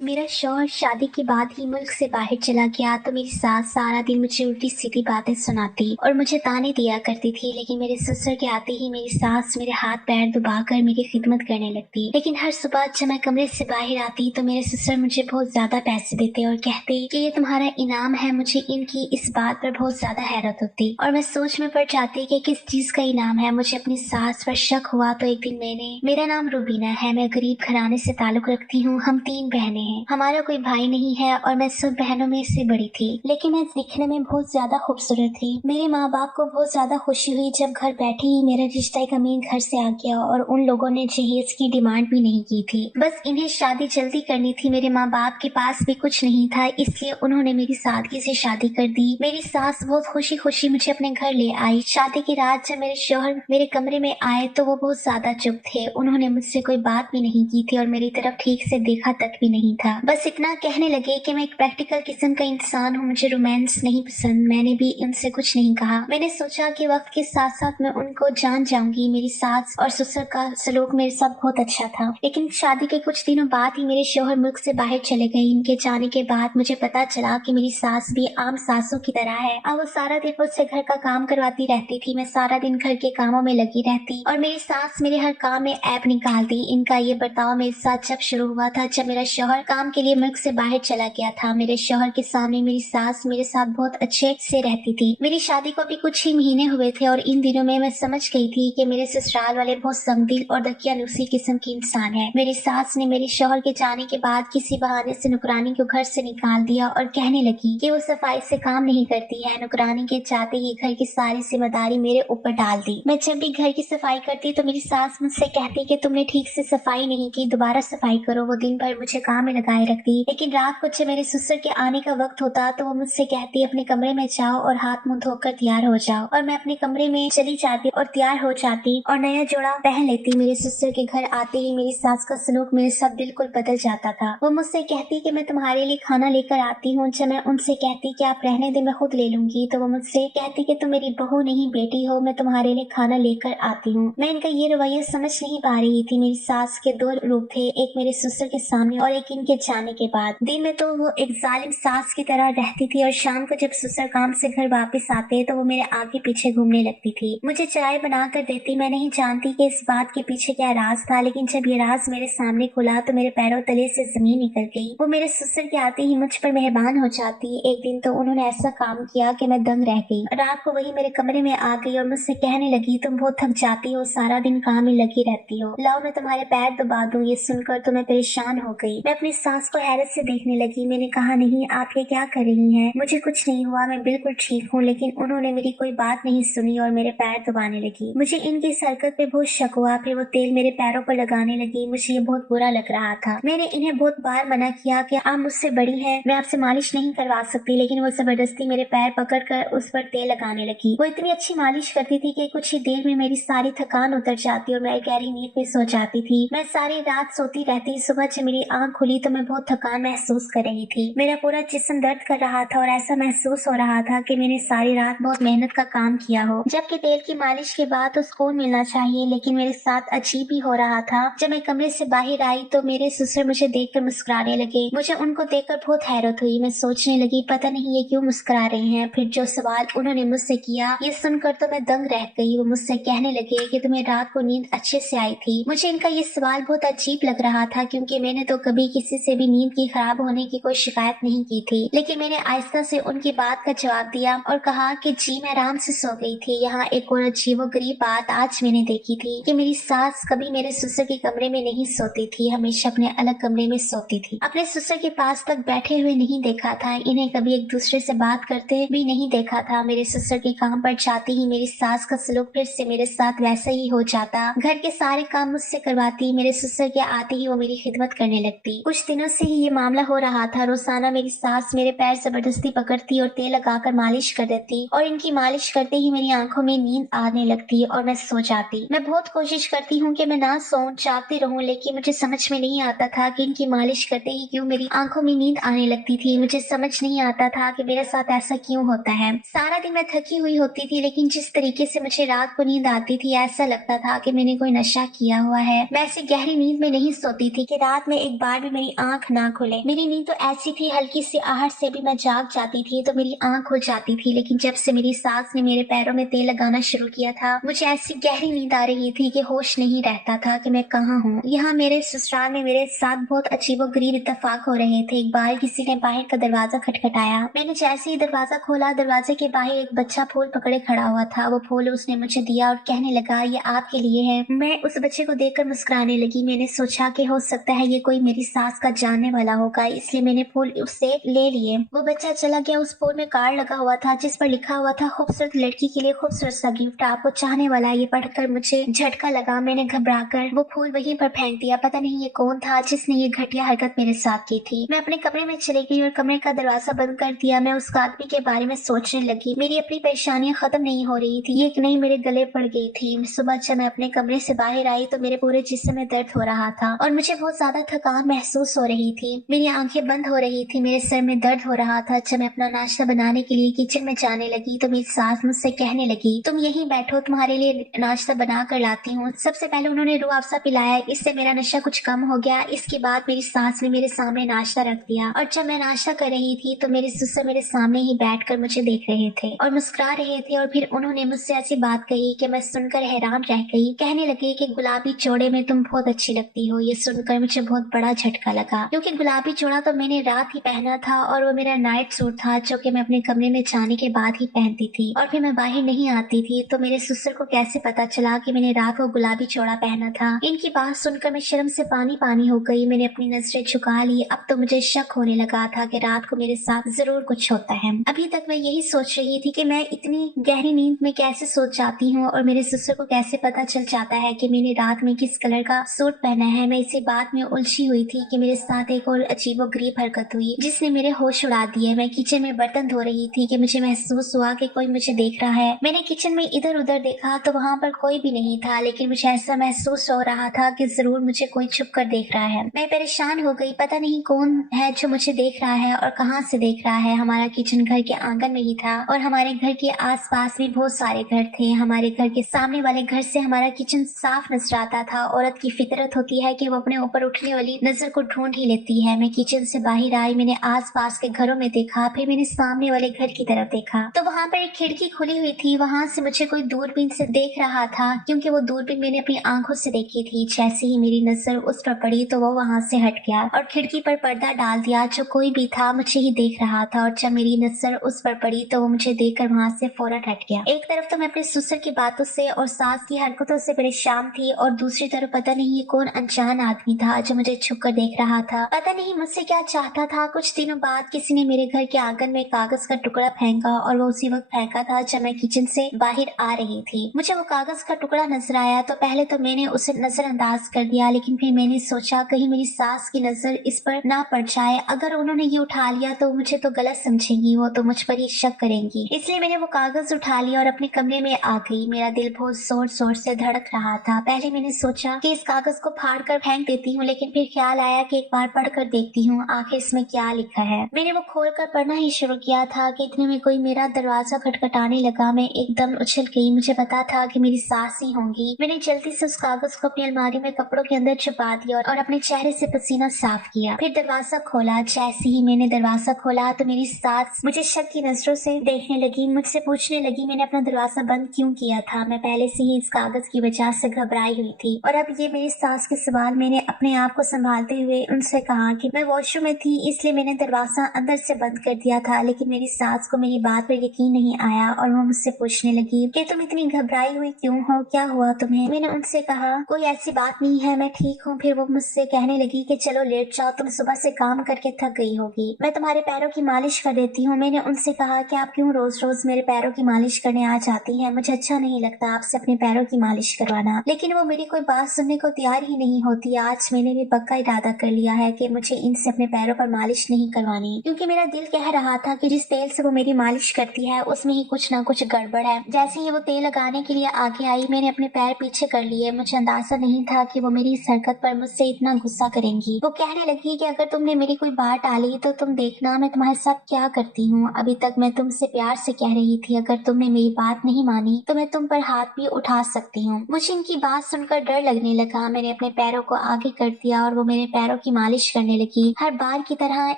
मेरा शौहर शादी के बाद ही मुल्क से बाहर चला गया तो मेरी सास सारा दिन मुझे उल्टी सीधी बातें सुनाती और मुझे ताने दिया करती थी। लेकिन मेरे ससुर के आते ही मेरी सास मेरे हाथ पैर दबाकर मेरी खिदमत करने लगती। लेकिन हर सुबह जब मैं कमरे से बाहर आती तो मेरे ससुर मुझे बहुत ज्यादा पैसे देते और कहते कि ये तुम्हारा इनाम है। मुझे इनकी इस बात पर बहुत ज्यादा हैरत होती और मैं सोच में पड़ जाती कि किस चीज का इनाम है। मुझे अपनी सास पर शक हुआ तो एक दिन मेरा नाम रूबीना है, मैं गरीब घराने से ताल्लुक रखती हूँ। हम 3 बहनें हैं, हमारा कोई भाई नहीं है और मैं सब बहनों में से बड़ी थी। लेकिन मैं दिखने में बहुत ज्यादा खूबसूरत थी। मेरे माँ बाप को बहुत ज्यादा खुशी हुई जब घर बैठे ही मेरा रिश्ता एक अमीन घर से आ गया और उन लोगों ने जहेज की डिमांड भी नहीं की थी। बस इन्हें शादी जल्दी करनी थी। मेरे माँ बाप के पास भी कुछ नहीं था, इसलिए उन्होंने मेरी सादगी से शादी कर दी। मेरी सास बहुत खुशी खुशी मुझे अपने घर ले आई। शादी की रात जब मेरे शौहर मेरे कमरे में आए तो वो बहुत ज्यादा चुप थे। उन्होंने मुझसे कोई बात भी नहीं की थी और मेरी तरफ ठीक से देखा तक भी नहीं था। बस इतना कहने लगे कि मैं एक प्रैक्टिकल किस्म का इंसान हूँ, मुझे रोमांस नहीं पसंद। मैंने भी उनसे कुछ नहीं कहा। मैंने सोचा कि वक्त के साथ साथ मैं उनको जान जाऊंगी। मेरी सास और ससुर का सलूक मेरे साथ बहुत अच्छा था। लेकिन शादी के कुछ दिनों बाद ही मेरे शौहर मुल्क से बाहर चले गए। इनके जाने के बाद मुझे पता चला कि मेरी सास भी आम सासों की तरह है। अब वो सारा दिन मुझसे घर का काम करवाती रहती थी। मैं सारा दिन घर के कामों में लगी रहती और मेरी सास मेरे हर काम में ऐप निकालती। इनका ये बर्ताव मेरे साथ जब शुरू हुआ था जब मेरा शौहर काम के लिए मुल्क से बाहर चला गया था। मेरे शौहर के सामने मेरी सास मेरे साथ बहुत अच्छे से रहती थी। मेरी शादी को भी कुछ ही महीने हुए थे और इन दिनों में मैं समझ गई थी कि मेरे ससुराल वाले बहुत संगदिल और दकियानूसी किस्म की इंसान है। मेरी सास ने मेरे शौहर के जाने के बाद किसी बहाने से नुकरानी को घर से निकाल दिया और कहने लगी कि वो सफाई से काम नहीं करती है। नुकरानी के जाते ही घर की सारी जिम्मेदारी मेरे ऊपर डाल दी। मैं जब भी घर की सफाई करती तो मेरी सास मुझसे कहती कि तुमने ठीक से सफाई नहीं की, दोबारा सफाई करो। वो दिन भर मुझे काम में लगाए रखती। लेकिन रात को जब मेरे ससुर के आने का वक्त होता तो वो मुझसे कहती अपने कमरे में जाओ और हाथ मुंह धोकर तैयार हो जाओ। और मैं अपने कमरे में चली जाती और तैयार हो जाती और नया जोड़ा पहन लेती। मेरे ससुर के घर आते ही मेरी सास का सलूक मेरे साथ बिल्कुल बदल जाता था। वो मुझसे कहती कि मैं तुम्हारे लिए खाना लेकर आती हूँ। जब मैं उनसे कहती कि आप रहने दे, मैं खुद ले लूंगी, तो वो मुझसे कहती कि तुम मेरी बहू नहीं बेटी हो, मैं तुम्हारे लिए खाना लेकर आती हूँ। मैं इनका ये रवैया समझ नहीं पा रही थी। मेरी सास के 2 रूप थे, एक मेरे ससुर के सामने और एक इनके जाने के बाद। दिन में तो वो एक जालिम सास की तरह रहती थी और शाम को जब ससुर काम से घर वापस आते तो वो मेरे आगे पीछे घूमने लगती थी। मुझे चाय बना कर देती। मैं नहीं जानती कि इस बात के पीछे क्या राज था, लेकिन जब ये राज मेरे सामने खुला तो मेरे पैरों तले से जमीन निकल गई। वो मेरे ससुर के आते ही मुझ पर मेहरबान हो जाती। एक दिन तो उन्होंने ऐसा काम किया कि मैं दंग रह गई। रात को वही मेरे कमरे में आ गई और मुझसे कहने लगी तुम बहुत थक जाती हो, सारा दिन काम में लगी रहती हो, लाओ मैं तुम्हारे पैर दबा दूं। ये सुनकर तो मैं परेशान हो गई। मैं अपनी सास को हैरत से देखने लगी। मैंने कहा नहीं, आप ये क्या कर रही हैं? मुझे कुछ नहीं हुआ, मैं बिल्कुल ठीक हूँ। लेकिन उन्होंने मेरी कोई बात नहीं सुनी और मेरे पैर दबाने लगी। मुझे इनकी इस हरकत पे बहुत शक हुआ। फिर वो तेल मेरे पैरों पर लगाने लगी। मुझे ये बहुत बुरा लग रहा था। मैंने इन्हें बहुत बार मना किया कि आप मुझसे बड़ी हैं, मैं आपसे मालिश नहीं करवा सकती, लेकिन वो जबरदस्ती मेरे पैर पकड़कर उस पर तेल लगाने लगी। वो इतनी अच्छी मालिश करती थी कि कुछ ही देर में मेरी सारी थकान उतर जाती और मैं गहरी नींद में सो जाती थी। मैं सारी रात सोती रहती। सुबह जब मेरी आंख खुली तो मैं बहुत थकान महसूस कर रही थी। मेरा पूरा जिस्म दर्द कर रहा था और ऐसा महसूस हो रहा था कि मैंने सारी रात बहुत मेहनत का काम किया हो। जबकि तेल की मालिश के बाद तो सुकून मिलना चाहिए, लेकिन मेरे साथ अजीब ही हो रहा था। जब मैं कमरे से बाहर आई तो मेरे ससुर मुझे देखकर मुस्कुराने लगे। मुझे उनको देखकर बहुत हैरत हुई। मैं सोचने लगी पता नहीं ये क्यों मुस्कुरा रहे हैं। फिर जो सवाल उन्होंने मुझसे किया ये सुनकर तो मैं दंग रह गई। वो मुझसे कहने लगे कि तुम्हें रात को नींद अच्छे से आई थी। मुझे इनका ये सवाल बहुत अजीब लग रहा था क्योंकि मैंने तो कभी किसी से भी नींद की खराब होने की कोई शिकायत नहीं की थी। लेकिन मैंने आहिस्ता से उनकी बात का जवाब दिया और कहा कि जी मैं आराम से सो गई थी। यहाँ एक और अजीबोगरीब बात आज मैंने देखी थी कि मेरी सास कभी मेरे ससुर के कमरे में नहीं सोती थी, हमेशा अपने अलग कमरे में सोती थी। अपने ससुर के पास तक बैठे हुए नहीं देखा था। इन्हें कभी एक दूसरे से बात करते भी नहीं देखा था। मेरे ससुर के काम पर जाते ही मेरी सास का सलूक फिर से मेरे साथ वैसा ही हो जाता। घर के सारे काम मुझसे करवाती। मेरे ससुर के आते ही वो मेरी खिदमत करने लगती। कुछ दिनों से ही ये मामला हो रहा था। रोजाना मेरी सास मेरे पैर जबरदस्ती पकड़ती और तेल लगाकर मालिश कर देती और इनकी मालिश करते ही मेरी आंखों में नींद आने लगती और मैं सो जाती। मैं बहुत कोशिश करती हूँ कि मैं ना सोऊं, जागती रहूं, लेकिन मुझे समझ में नहीं आता था कि इनकी मालिश करते ही क्यों मेरी आंखों में नींद आने लगती थी। मुझे समझ नहीं आता था कि मेरे साथ ऐसा क्यों होता है। सारा दिन मैं थकी हुई होती थी, लेकिन जिस तरीके से मुझे रात को नींद आती थी ऐसा लगता था कि मैंने कोई नशा किया हुआ है। मैं ऐसी गहरी नींद में नहीं सोती थी कि रात में एक बार भी मेरी मेरी आंख ना खुले। मेरी नींद तो ऐसी थी, हल्की सी आहट से भी मैं जाग जाती थी तो मेरी आंख खुल जाती थी, लेकिन जब से मेरी सास ने मेरे पैरों में तेल लगाना शुरू किया था, मुझे ऐसी गहरी नींद आ रही थी कि होश नहीं रहता था कि मैं कहाँ हूँ। यहाँ मेरे ससुराल में मेरे साथ बहुत अजीबोगरीब इत्तेफाक हो रहे थे। एक बार किसी ने बाहर का दरवाजा खटखटाया। मैंने जैसे ही दरवाजा खोला, दरवाजे के बाहर एक बच्चा फूल पकड़े खड़ा हुआ था। वो फूल उसने मुझे दिया और कहने लगा, ये आपके लिए है। मैं उस बच्चे को देखकर मुस्कुराने लगी। मैंने सोचा कि हो सकता है ये कोई मेरी सास का जानने वाला होगा, इसलिए मैंने फूल उससे ले लिए। वो बच्चा चला गया। उस फूल में कार्ड लगा हुआ था जिस पर लिखा हुआ था, खूबसूरत लड़की के लिए खूबसूरत सा गिफ्ट, आपको चाहने वाला। ये पढ़कर मुझे झटका लगा। मैंने घबराकर वो फूल वहीं पर फेंक दिया। पता नहीं ये कौन था जिसने ये घटिया हरकत मेरे साथ की थी। मैं अपने कमरे में चली गई और कमरे का दरवाजा बंद कर दिया। मैं उस आदमी के बारे में सोचने लगी। मेरी अपनी परेशानियां खत्म नहीं हो रही थी, ये एक नई मेरे गले पड़ गई थी। सुबह जब मैं अपने कमरे से बाहर आई तो मेरे पूरे जिस्म में दर्द हो रहा था और मुझे बहुत ज्यादा थकान महसूस हो रही थी। मेरी आंखें बंद हो रही थी, मेरे सर में दर्द हो रहा था। जब मैं अपना नाश्ता बनाने के लिए किचन में जाने लगी तो मेरी सास मुझसे कहने लगी, तुम यहीं बैठो, तुम्हारे लिए नाश्ता बना कर लाती हूँ। सबसे पहले उन्होंने रूह अफ़ज़ा पिलाया, इससे मेरा नशा कुछ कम हो गया। इसके बाद मेरी सास ने मेरे सामने नाश्ता रख दिया और जब मैं नाश्ता कर रही थी तो मेरे ससुर मेरे सामने ही बैठकर मुझे देख रहे थे और मुस्कुरा रहे थे। और फिर उन्होंने मुझसे ऐसी बात कही कि मैं सुनकर हैरान रह गई। कहने लगे कि गुलाबी जोड़े में तुम बहुत अच्छी लगती हो। ये सुनकर मुझे बहुत बड़ा झटका लगा, क्योंकि गुलाबी जोड़ा तो मैंने रात ही पहना था और वो मेरा नाइट सूट था जो कि मैं अपने कमरे में जाने के बाद ही पहनती थी और फिर मैं बाहर नहीं आती थी। तो मेरे ससुर को कैसे पता चला कि मैंने रात को गुलाबी जोड़ा पहना था? इनकी बात सुनकर मैं शर्म से पानी पानी हो गई। मैंने अपनी नजरें झुका ली। अब तो मुझे शक होने लगा था कि रात को मेरे साथ जरूर कुछ होता है। अभी तक मैं यही सोच रही थी कि मैं इतनी गहरी नींद में कैसे सो जाती हूँ और मेरे ससुर को कैसे पता चल जाता है कि मैंने रात में किस कलर का सूट पहना है। मैं इसी बात में उलझी हुई थी कि मेरे साथ एक और अजीबोगरीब हरकत हुई जिसने मेरे होश उड़ा दिए। मैं किचन में बर्तन धो रही थी कि मुझे महसूस हुआ कि कोई मुझे देख रहा है। मैंने किचन में इधर उधर देखा तो वहाँ पर कोई भी नहीं था, लेकिन मुझे ऐसा महसूस हो रहा था कि जरूर मुझे कोई छुप कर देख रहा है। मैं परेशान हो गई, पता नहीं कौन है जो मुझे देख रहा है और कहाँ से देख रहा है। हमारा किचन घर के आंगन में ही था और हमारे घर के आसपास भी बहुत सारे घर थे। हमारे घर के सामने वाले घर से हमारा किचन साफ नजर आता था। औरत की फितरत होती है कि वो अपने ऊपर उठने वाली नजर को ढूंढ ही लेती है। मैं किचन से बाहर आई, मैंने आस पास के घरों में देखा, फिर मैंने सामने वाले घर की तरफ देखा तो वहाँ पर एक खिड़की खुली हुई थी। वहाँ से मुझे कोई दूरबीन से देख रहा था, क्योंकि वो दूरबीन मैंने अपनी आंखों से देखी थी। जैसे ही मेरी नजर उस पर पड़ी तो वो वहाँ से हट गया और खिड़की पर पर्दा डाल दिया। जो कोई भी था मुझे ही देख रहा था और जब मेरी नजर उस पर पड़ी तो वो मुझे देखकर वहाँ से फौरन हट गया। एक तरफ तो मैं अपने ससुर की बातों से और सास की हरकतों से परेशान थी और दूसरी तरफ पता नहीं ये कौन अनजान आदमी था जो मुझे छुप कर देख रहा था। पता नहीं मुझसे क्या चाहता था। कुछ दिनों बाद किसी ने मेरे घर के आंगन में कागज का टुकड़ा फेंका और वो उसी वक्त फेंका था जब मैं किचन से बाहर आ रही थी। मुझे वो कागज का टुकड़ा नजर आया तो पहले तो मैंने उसे नजरअंदाज कर दिया, लेकिन फिर मैंने सोचा कहीं मेरी सास की नजर इस पर ना पड़ जाए। अगर उन्होंने ये उठा लिया तो मुझे तो गलत समझेंगी, वो तो मुझ पर ही शक करेंगी। इसलिए मैंने वो कागज उठा लिया और अपने कमरे में आ गई। मेरा दिल बहुत जोर जोर से धड़क रहा था। पहले मैंने सोचा कि इस कागज को फाड़ कर फेंक देती हूँ, लेकिन फिर ख्याल आया कि एक बार पढ़ कर देखती हूँ आखिर इसमें क्या लिखा है। मैंने वो खोल कर पढ़ना ही शुरू किया था कि इतने में कोई मेरा दरवाजा खटखटाने लगा। मैं एकदम उछल गई। मुझे पता था कि मेरी सास ही होंगी। मैंने जल्दी से उस कागज को अपनी अलमारी में कपड़ों के अंदर छुपा दिया और अपने चेहरे से पसीना साफ किया। फिर दरवाजा खोला। जैसे ही मैंने दरवाजा खोला तो मेरी सास मुझे शक की नजरों से देखने लगी। मुझसे पूछने लगी मैंने अपना दरवाजा बंद क्यों किया था। मैं पहले से ही इस कागज की वजह से घबराई हुई थी और अब ये मेरी सास के सवाल। मैंने अपने आप को संभालते हुए उनसे कहा कि मैं वॉशरूम में थी इसलिए मैंने दरवाजा अंदर से बंद कर दिया था। लेकिन मेरी सास को मेरी बात पर यकीन नहीं आया और वो मुझसे पूछने लगी कि तुम इतनी घबराई हुई क्यों हो, क्या हुआ तुम्हें। मैंने उनसे कहा कोई ऐसी बात नहीं है, मैं ठीक हूँ। फिर वो मुझसे कहने लगी कि चलो लेट जाओ, तुम सुबह से काम करके थक गई होगी, मैं तुम्हारे पैरों की मालिश कर देती हूँ। मैंने उनसे कहा कि आप क्यों रोज रोज मेरे पैरों की मालिश करने आ जाती हैं, मुझे अच्छा नहीं लगता आपसे अपने पैरों की मालिश करवाना। लेकिन वो मेरी कोई बात सुनने को तैयार ही नहीं होती। आज मैंने भी पक्का इरादा कर लिया है कि मुझे इनसे अपने पैरों पर मालिश नहीं करवानी, क्योंकि मेरा दिल कह रहा था कि जिस तेल से वो मेरी मालिश करती है उसमें ही कुछ ना कुछ गड़बड़ है। जैसे ही वो तेल लगाने के लिए आगे आई मैंने अपने पैर पीछे कर लिए। मुझे अंदाजा नहीं था कि वो मेरी इस हरकत पर मुझसे इतना गुस्सा करेंगी। वो कहने लगी कि अगर तुमने मेरी कोई बात टाली तो तुम देखना मैं तुम्हारे साथ क्या करती हूँ। अभी तक मैं तुमसे प्यार से कह रही थी अगर तुमने मेरी बात नहीं मानी तो मैं तुम पर हाथ भी उठा सकती हूँ। मुझे इनकी बात सुनकर डर लगने लगा। मैंने अपने पैरों को आगे कर दिया और वो मेरे पैरों पैरों की मालिश करने लगी। हर बार की तरह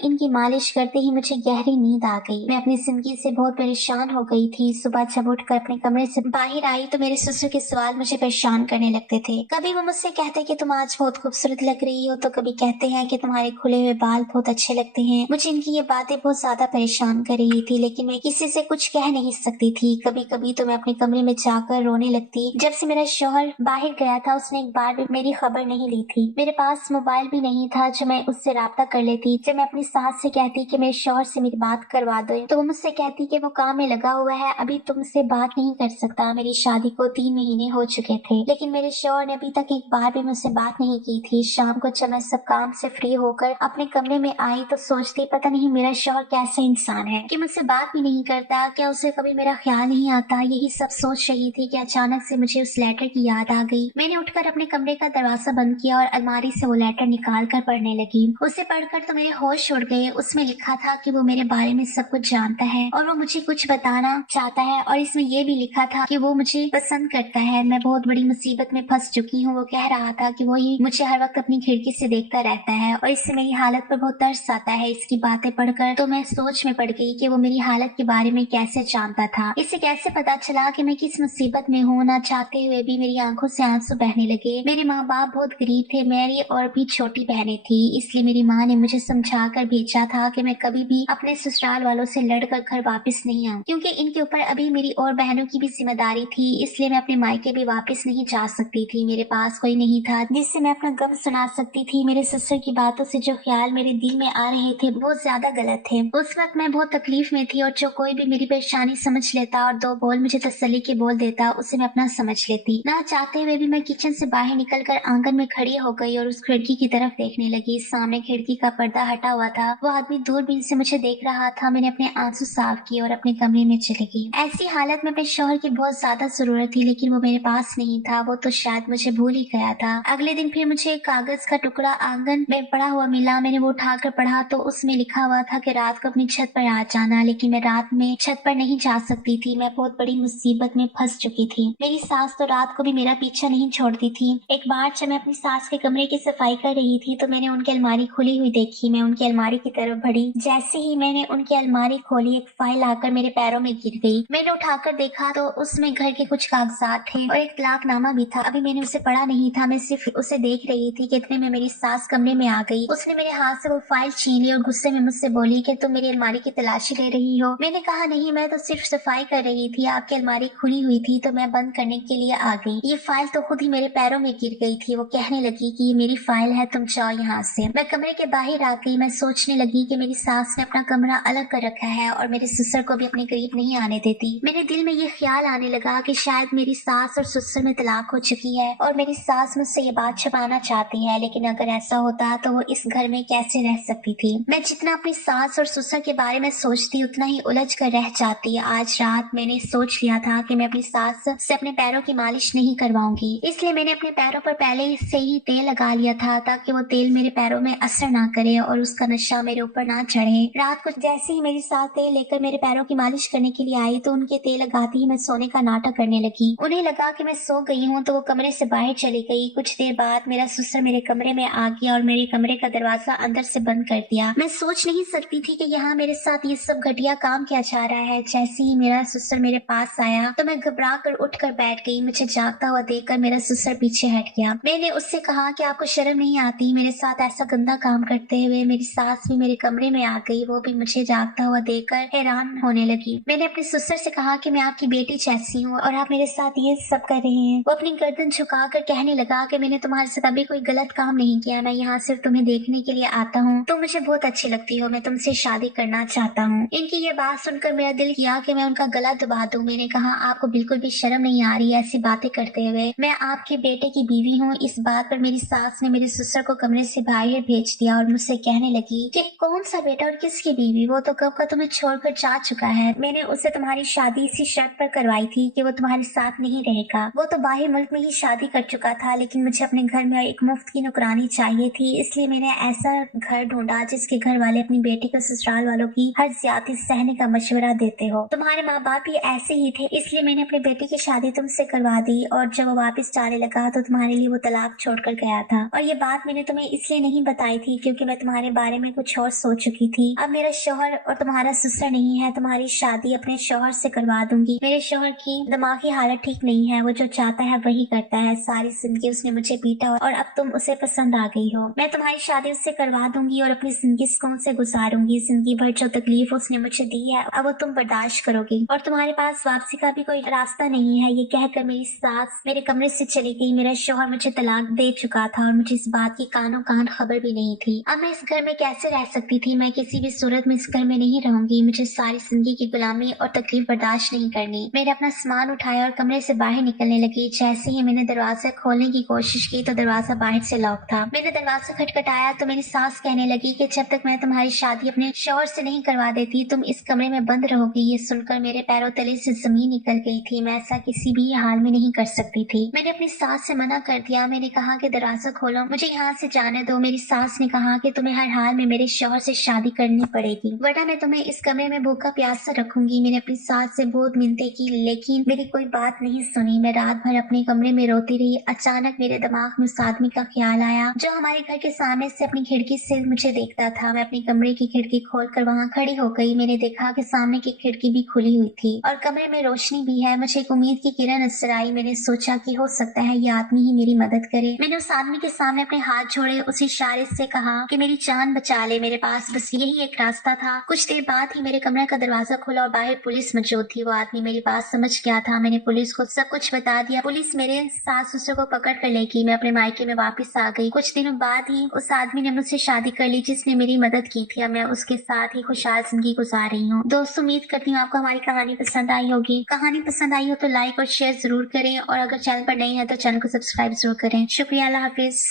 इनकी मालिश करते ही मुझे गहरी नींद आ गई। मैं अपनी जिंदगी से बहुत परेशान हो गई थी। सुबह जब उठकर अपने कमरे से बाहर आई तो मेरे ससुर के सवाल मुझे परेशान करने लगते थे। कभी वो मुझसे कहते कि तुम आज बहुत खूबसूरत लग रही हो, तो कभी कहते हैं कि तुम्हारे खुले हुए बाल बहुत अच्छे लगते हैं। मुझे इनकी ये बातें बहुत ज्यादा परेशान कर रही थी, लेकिन मैं किसी से कुछ कह नहीं सकती थी। कभी कभी तो मैं अपने कमरे में जाकर रोने लगती। जब से मेरा शौहर बाहर गया था उसने एक बार भी मेरी खबर नहीं ली थी। मेरे पास मोबाइल भी नहीं था जो मैं उससे राब्ता कर लेती। जब मैं अपनी सास से कहती कि मेरे शौहर से मेरी बात करवा दो, तो वो मुझसे कहती कि वो काम में लगा हुआ है, अभी तुमसे बात नहीं कर सकता। मेरी शादी को 3 महीने हो चुके थे, लेकिन मेरे शौहर ने अभी तक एक बार भी मुझसे बात नहीं की थी। शाम को जब मैं सब काम से फ्री होकर अपने कमरे में आई तो सोचती पता नहीं मेरा शौहर कैसा इंसान है कि मुझसे बात भी नहीं करता, क्या उसे कभी मेरा ख्याल नहीं आता। यही सब सोच रही थी कि अचानक से मुझे उस लेटर की याद आ गई। मैंने उठकर अपने कमरे का दरवाजा बंद किया और अलमारी से वो लेटर निकाल कर पढ़ने लगी। उसे पढ़कर तो मेरे होश उड़ गए। उसमें लिखा था कि वो मेरे बारे में सब कुछ जानता है और वो मुझे कुछ बताना चाहता है, और इसमें ये भी लिखा था कि वो मुझे पसंद करता है। मैं बहुत बड़ी मुसीबत में फंस चुकी हूँ। वो कह रहा था कि वो ही मुझे हर वक्त अपनी खिड़की से देखता रहता है और इससे मेरी हालत पर बहुत तरस आता है। इसकी बातें पढ़कर तो मैं सोच में पड़ गई कि वो मेरी हालत के बारे में कैसे जानता था। इसे कैसे पता चला कि मैं किस मुसीबत में हूँ। ना चाहते हुए भी मेरी आंखों से आंसू बहने लगे। मेरे माँ बाप बहुत गरीब थे, मेरी और भी छोटी बहनें थी, इसलिए मेरी माँ ने मुझे समझा कर भेजा था कि मैं कभी भी अपने ससुराल वालों से लड़कर घर वापस नहीं आऊँ, क्योंकि इनके ऊपर अभी मेरी और बहनों की भी जिम्मेदारी थी। इसलिए मैं अपने मायके भी वापस नहीं जा सकती थी। मेरे पास कोई नहीं था जिससे मैं अपना गम सुना सकती थी। मेरे ससुर की बातों से जो ख्याल मेरे दिल में आ रहे थे वो ज्यादा गलत थे। उस वक्त मैं बहुत तकलीफ में थी और जो कोई भी मेरी परेशानी समझ लेता और 2 बोल मुझे तसल्ली के बोल देता उसे मैं अपना समझ लेती। ना चाहते हुए भी मैं किचन से बाहर निकलकर आंगन में खड़ी हो गई और उस खिड़की की तरफ देखने लगी। सामने खिड़की का पर्दा हटा हुआ था। वो आदमी दूरबीन से मुझे देख रहा था। मैंने अपने आंसू साफ किए और अपने कमरे में चली गई। ऐसी हालत में अपने शौहर की बहुत ज्यादा जरूरत थी, लेकिन वो मेरे पास नहीं था। वो तो शायद मुझे भूल ही गया था। अगले दिन फिर मुझे एक कागज का टुकड़ा आंगन में पड़ा हुआ मिला। मैंने वो उठाकर पढ़ा तो उसमें लिखा हुआ था कि रात को अपनी छत पर आ जाना, लेकिन मैं रात में छत पर नहीं जा सकती थी। मैं बहुत बड़ी मुसीबत में फंस चुकी थी। मेरी सास तो रात को भी मेरा पीछा नहीं छोड़ती थी। एक बार जब मैं अपनी सास के कमरे की सफाई कर रही थी तो मैंने उनकी अलमारी खुली हुई देखी। मैं उनकी अलमारी की तरफ बढ़ी। जैसे ही मैंने उनकी अलमारी खोली एक फाइल आकर मेरे पैरों में गिर गई। मैंने उठाकर देखा तो उसमें घर के कुछ कागजात थे और एक तलाकनामा भी था। अभी मैंने उसे पढ़ा नहीं था, मैं सिर्फ उसे देख रही थी कि इतने में मेरी सास कमरे में आ गई। उसने मेरे हाथ से वो फाइल छीन ली और गुस्से में मुझसे बोली कि तुम मेरी अलमारी की तलाशी ले रही हो। मैंने कहा नहीं, मैं तो सिर्फ सफाई कर रही थी। आपकी अलमारी खुली हुई थी तो मैं बंद करने के लिए आ गई। ये फाइल तो खुद ही मेरे पैरों में गिर गई थी। वो कहने लगी कि ये मेरी फाइल है, तुम जाओ यहाँ से। मैं कमरे के बाहर आ गई। मैं सोचने लगी कि मेरी सास ने अपना कमरा अलग कर रखा है और मेरे ससुर को भी अपने करीब नहीं आने देती। मेरे दिल में ये ख्याल आने लगा कि शायद मेरी सास और ससुर में तलाक हो चुकी है और मेरी सास मुझसे ये बात छुपाना चाहती है। लेकिन अगर ऐसा होता तो वो इस घर में कैसे रह सकती थी। मैं जितना अपनी सास और ससुर के बारे में सोचती उतना ही उलझ कर रह जाती। आज रात मैंने सोच लिया था कि मैं अपनी सास से अपने पैरों की मालिश नहीं करवाऊंगी, इसलिए मैंने अपने पैरों पर पहले से ही तेल लगा लिया था ताकि वो तेल मेरे पैरों में असर ना करे और उसका नशा मेरे ऊपर ना चढ़े। रात को जैसे ही मेरी सास तेल लेकर मेरे पैरों की मालिश करने के लिए आई तो उनके तेल लगाती ही मैं सोने का नाटक करने लगी। उन्हें लगा कि मैं सो गई हूँ तो वो कमरे से बाहर चली गई। कुछ देर बाद मेरा ससुर मेरे कमरे में आ गया और मेरे कमरे का दरवाजा अंदर से बंद कर दिया। मैं सोच नहीं सकती थी कि यहाँ मेरे साथ ये सब घटिया काम किया जा रहा है। जैसे ही मेरा ससुर मेरे पास आया तो मैं घबरा कर उठ कर बैठ गई। मुझे जागता हुआ देखकर मेरा ससुर पीछे हट गया। मैंने उससे कहा कि आपको शर्म नहीं आती मेरे साथ ऐसा गंदा काम करते हुए। मेरी सास भी मेरे कमरे में आ गई। वो भी मुझे जागता हुआ देखकर हैरान होने लगी। मैंने अपने ससुर से कहा कि मैं आपकी बेटी जैसी हूँ और आप मेरे साथ ये सब कर रहे हैं। वो अपनी गर्दन झुकाकर कहने लगा कि मैंने तुम्हारे साथ अभी कोई गलत काम नहीं किया। मैं यहाँ सिर्फ तुम्हें देखने के लिए आता हूँ। तुम मुझे बहुत अच्छी लगती हो। मैं तुमसे शादी करना चाहता हूँ। इनकी ये बात सुनकर मेरा दिल किया कि मैं उनका गला दबा दूं। मैंने कहा आपको बिल्कुल भी शर्म नहीं आ रही ऐसी बातें करते हुए। मैं आपके बेटे की बीवी हूँ। इस बात पर मेरी सास ने मेरे ससुर को कमरे से बाहर भेज दिया और मुझसे कहने लगी कि कौन सा बेटा और किसकी बीवी, वो तो कब का तुम्हें छोड़कर जा चुका है। मैंने उससे तुम्हारी शादी इसी शर्त पर करवाई थी कि वो तुम्हारे साथ नहीं रहेगा। वो तो बाहर मुल्क में ही शादी कर चुका था, लेकिन मुझे अपने घर में एक मुफ्त की नौकरानी चाहिए थी, इसलिए मैंने ऐसा घर ढूंढा जिसके घर वाले अपनी बेटी को ससुराल वालों की हर ज्यादती सहने का मशवरा देते हो। तुम्हारे माँ बाप भी ऐसे ही थे, इसलिए मैंने अपनी बेटी की शादी तुमसे करवा दी और जब वो वापस जाने लगा तो तुम्हारे लिए वो तलाक छोड़कर गया था। और ये बात मैंने तुम्हें इसलिए नहीं बताई थी क्योंकि मैं तुम्हारे बारे में कुछ और सोच चुकी थी। अब मेरा शौहर और तुम्हारा ससुर नहीं है, तुम्हारी शादी अपने शौहर से करवा दूंगी। मेरे शौहर की दिमागी हालत ठीक नहीं है, वो जो चाहता है वही करता है। सारी जिंदगी उसने मुझे पीटा और अब तुम उसे पसंद आ गई हो। मैं तुम्हारी शादी उससे करवा दूंगी और अपनी जिंदगी सुकून से गुजारूंगी। जिंदगी भर जो तकलीफ उसने मुझे दी है अब वो तुम बर्दाश्त करोगी और तुम्हारे पास वापसी का भी कोई रास्ता नहीं है। ये कहकर मेरी सास मेरे कमरे से चली गई। मेरा शौहर मुझे तलाक दे चुका था और मुझे इस बात की कानों कान खबर भी नहीं थी। अब मैं इस घर में कैसे रह सकती थी? मैं किसी भी सूरत में इस घर में नहीं रहूंगी। मुझे सारी जिंदगी की गुलामी और तकलीफ बर्दाश्त नहीं करनी। मैंने अपना सामान उठाया और कमरे से बाहर निकलने लगी। जैसे ही मैंने दरवाजा खोलने की कोशिश की तो दरवाजा बाहर से लॉक था। मैंने दरवाजा खटखटाया तो मेरी सास कहने लगी कि जब तक मैं तुम्हारी शादी अपने शौहर से नहीं करवा देती तुम इस कमरे में बंद रहोगी। ये सुनकर मेरे पैरों तले से जमीन निकल गई थी। मैं ऐसा किसी भी हाल में नहीं कर सकती थी। मैंने अपनी सास से मना कर दिया। मैंने कहा कि दरवाजा खोलो, मुझे यहाँ से जाने दो। मेरी सास ने कहा कि तुम्हें हर हाल में मेरे शौहर से शादी करनी पड़ेगी वरना मैं तुम्हें इस कमरे में भूखा प्यासा रखूंगी। मैंने अपनी सास से बहुत मिन्नतें की लेकिन मेरी कोई बात नहीं सुनी। मैं रात भर अपने कमरे में रोती रही। अचानक मेरे दिमाग में उस आदमी का ख्याल आया जो हमारे घर के सामने से अपनी खिड़की से मुझे देखता था। मैं अपने कमरे की खिड़की खोलकर वहाँ खड़ी हो गई। मैंने देखा कि सामने की खिड़की भी खुली हुई थी और कमरे में रोशनी भी है। मुझे एक उम्मीद की किरण नजर आई। मैंने सोचा कि हो सकता है ये आदमी ही मेरी मदद करे। मैंने उस आदमी के सामने अपने हाथ जोड़े, उसी इशारे से कहा कि मेरी जान बचा ले। मेरे पास बस यही एक रास्ता था। कुछ देर बाद ही मेरे कमरे का दरवाजा खुला और बाहर पुलिस मौजूद थी। वो आदमी मेरी बात समझ गया था। मैंने पुलिस को सब कुछ बता दिया। पुलिस मेरे सास ससुर को पकड़ कर ले गई। मैं अपने मायके में वापस आ गई। कुछ दिनों बाद ही उस आदमी ने मुझसे शादी कर ली जिसने मेरी मदद की थी। अब मैं उसके साथ ही खुशहाल जिंदगी गुजार रही हूँ। दोस्तों, उम्मीद करती हूँ आपको हमारी कहानी पसंद आई होगी। कहानी पसंद आई हो तो लाइक और शेयर जरूर करें और अगर चैनल पर नए हैं तो चैनल को सब्सक्राइब जरूर करें। शुक्रिया। अल्लाह हाफिज।